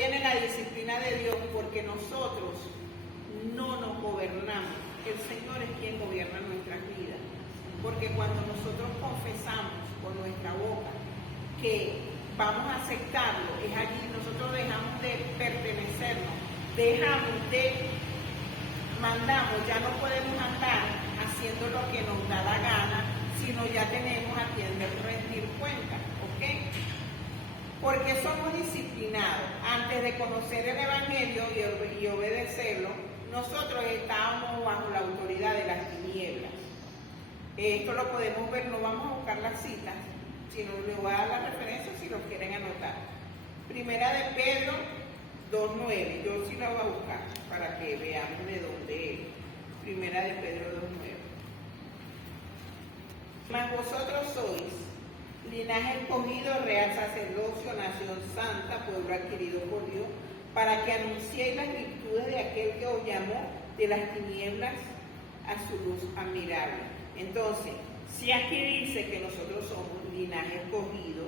viene la disciplina de Dios? Porque nosotros no nos gobernamos. El Señor es quien gobierna nuestras vidas. Porque cuando nosotros confesamos con nuestra boca que vamos a aceptarlo, es allí nosotros dejamos de pertenecernos, dejamos de mandamos, ya no podemos andar haciendo lo que nos da la gana, sino ya tenemos a quien rendir cuenta, ¿ok? Porque somos disciplinados. Antes de conocer el Evangelio y obedecerlo, nosotros estábamos bajo la autoridad de las tinieblas. Esto lo podemos ver, no vamos a buscar las citas, sino les voy a dar la referencia si lo quieren anotar. Primera de Pedro 2.9, yo sí la voy a buscar para que veamos de dónde es. Primera de Pedro 2.9. Mas vosotros sois linaje escogido, real sacerdocio, nación santa, pueblo adquirido por Dios, para que anunciéis las virtudes de aquel que os llamó de las tinieblas a su luz admirable. Entonces, si aquí dice que nosotros somos linaje escogido,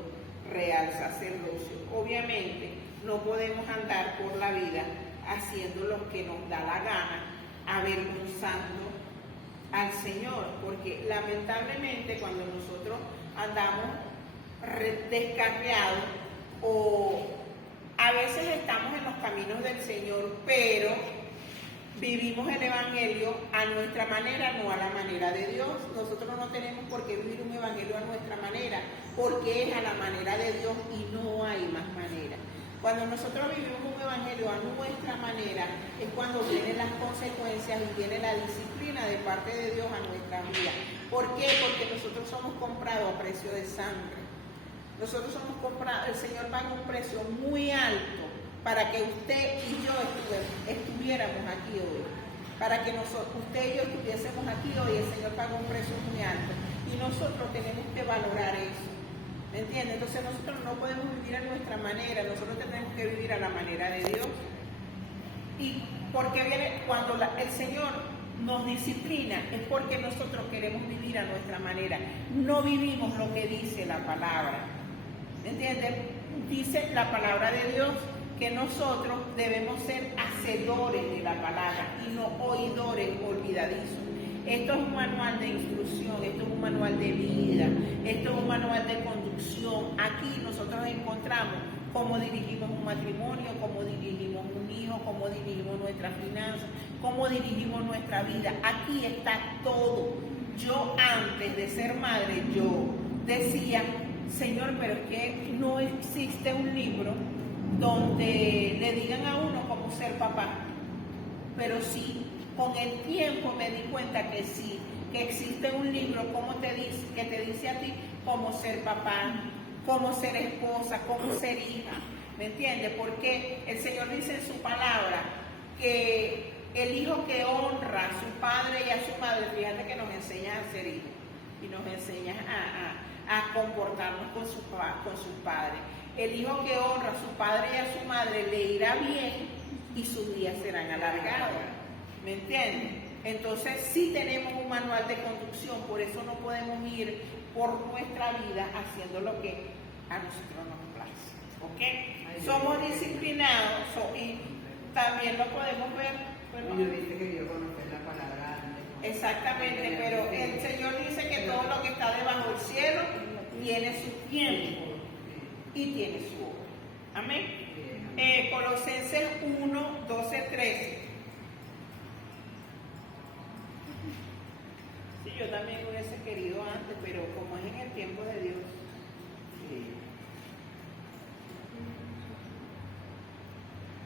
real sacerdocio, obviamente no podemos andar por la vida haciendo lo que nos da la gana, avergonzando al Señor, porque lamentablemente cuando nosotros andamos descarriados o a veces estamos en los caminos del Señor, pero vivimos el Evangelio a nuestra manera, no a la manera de Dios. Nosotros no tenemos por qué vivir un Evangelio a nuestra manera, porque es a la manera de Dios y no hay más manera. Cuando nosotros vivimos un Evangelio a nuestra manera, es cuando vienen las consecuencias y viene la disciplina de parte de Dios a nuestra vida. ¿Por qué? Porque nosotros somos comprados a precio de sangre. Nosotros somos comprados, el Señor paga un precio muy alto para que usted y yo estuviéramos aquí hoy. Para que usted y yo estuviésemos aquí hoy, el Señor pagó un precio muy alto. Y nosotros tenemos que valorar eso. ¿Me entiende? Entonces nosotros no podemos vivir a nuestra manera, nosotros tenemos que vivir a la manera de Dios. Y porque viene, cuando el Señor nos disciplina, es porque nosotros queremos vivir a nuestra manera. No vivimos lo que dice la palabra. ¿Me entienden? Dice la palabra de Dios que nosotros debemos ser hacedores de la palabra y no oidores olvidadizos. Esto es un manual de instrucción, esto es un manual de vida, esto es un manual de conducción. Aquí nosotros encontramos cómo dirigimos un matrimonio, cómo dirigimos un hijo, cómo dirigimos nuestras finanzas, cómo dirigimos nuestra vida. Aquí está todo. Yo antes de ser madre, yo decía, Señor, pero es que no existe un libro donde le digan a uno cómo ser papá. Pero sí, con el tiempo me di cuenta que sí, que existe un libro que te dice a ti cómo ser papá, cómo ser esposa, cómo ser hija. ¿Me entiendes? Porque el Señor dice en su palabra que el hijo que honra a su padre y a su madre, fíjate que nos enseña a ser hijos y nos enseña a comportarnos con sus padres. El hijo que honra a su padre y a su madre le irá bien y sus días serán alargados. ¿Me entienden? Entonces sí tenemos un manual de conducción, por eso no podemos ir por nuestra vida haciendo lo que a nosotros nos place. ¿Ok? Somos disciplinados y también lo podemos ver. Bueno, yo dije que yo conocer la palabra antes. Exactamente, pero el Señor dice que todo lo que está debajo del cielo tiene su tiempo y tiene su hora. Amén. Colosenses 1, 12, 13. Sí, yo también hubiese querido antes, pero como es en el tiempo de Dios. Sí.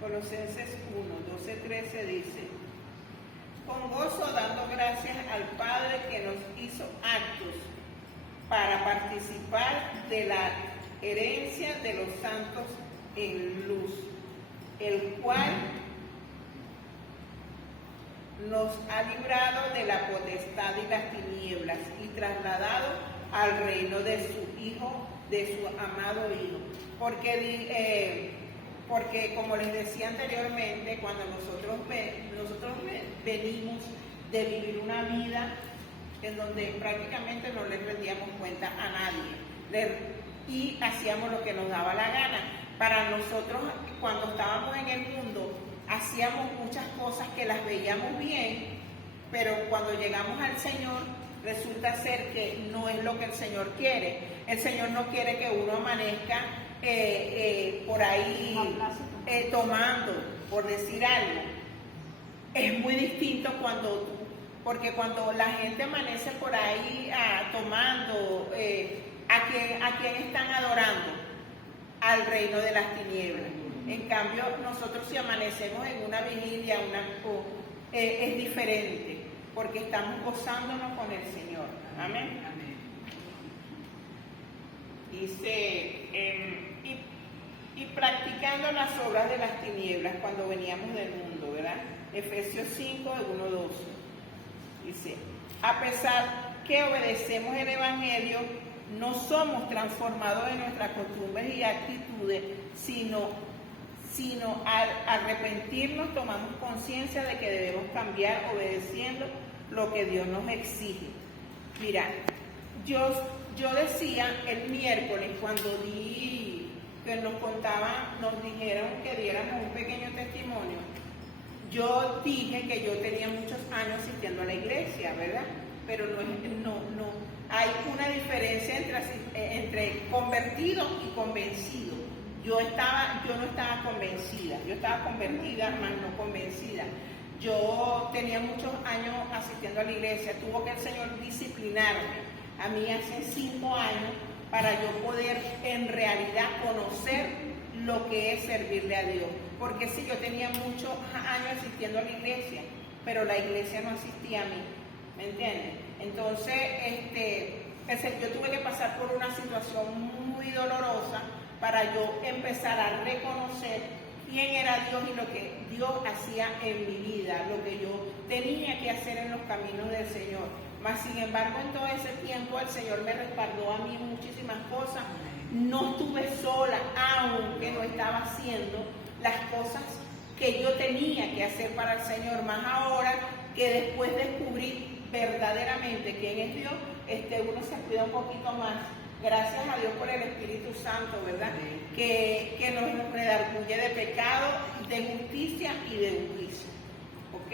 Colosenses 1, 12, 13 dice: con gozo dando gracias al Padre que nos hizo aptos para participar de la herencia de los santos en luz, el cual nos ha librado de la potestad y las tinieblas y trasladado al reino de su Hijo, de su amado Hijo. Porque como les decía anteriormente, cuando nosotros venimos de vivir una vida en donde prácticamente no le rendíamos cuenta a nadie y hacíamos lo que nos daba la gana. Para nosotros, cuando estábamos hacíamos muchas cosas que las veíamos bien, pero cuando llegamos al Señor resulta ser que no es lo que el Señor quiere. El Señor no quiere que uno amanezca por ahí tomando, por decir algo. Es muy distinto porque cuando la gente amanece por ahí tomando, ¿a quién están adorando? Al reino de las tinieblas. En cambio, nosotros si amanecemos en una vigilia, es diferente, porque estamos gozándonos con el Señor. Amén. Amén. Dice, y practicando las obras de las tinieblas cuando veníamos del mundo, ¿verdad? Efesios 5, 1, 12. Dice, a pesar que obedecemos el Evangelio, no somos transformados en nuestras costumbres y actitudes, sino al arrepentirnos tomamos conciencia de que debemos cambiar obedeciendo lo que Dios nos exige. Mira, yo decía el miércoles cuando que nos dijeron que diéramos un pequeño testimonio, yo dije que yo tenía muchos años asistiendo a la iglesia, ¿verdad? Pero no hay una diferencia entre convertido y convencido. Yo no estaba convencida, yo estaba convertida, más no convencida. Yo tenía muchos años asistiendo a la iglesia, tuvo que el Señor disciplinarme a mí hace 5 años para yo poder en realidad conocer lo que es servirle a Dios. Porque sí, yo tenía muchos años asistiendo a la iglesia, pero la iglesia no asistía a mí, ¿me entiendes? Entonces, yo tuve que pasar por una situación muy dolorosa para yo empezar a reconocer quién era Dios y lo que Dios hacía en mi vida, lo que yo tenía que hacer en los caminos del Señor. Mas, sin embargo, en todo ese tiempo el Señor me respaldó a mí muchísimas cosas. No estuve sola, aunque no estaba haciendo las cosas que yo tenía que hacer para el Señor. Más ahora que después descubrí verdaderamente quién es Dios, uno se cuida un poquito más. Gracias a Dios por el Espíritu Santo, ¿verdad? Que nos redarguye de pecado, de justicia y de juicio. ¿Ok?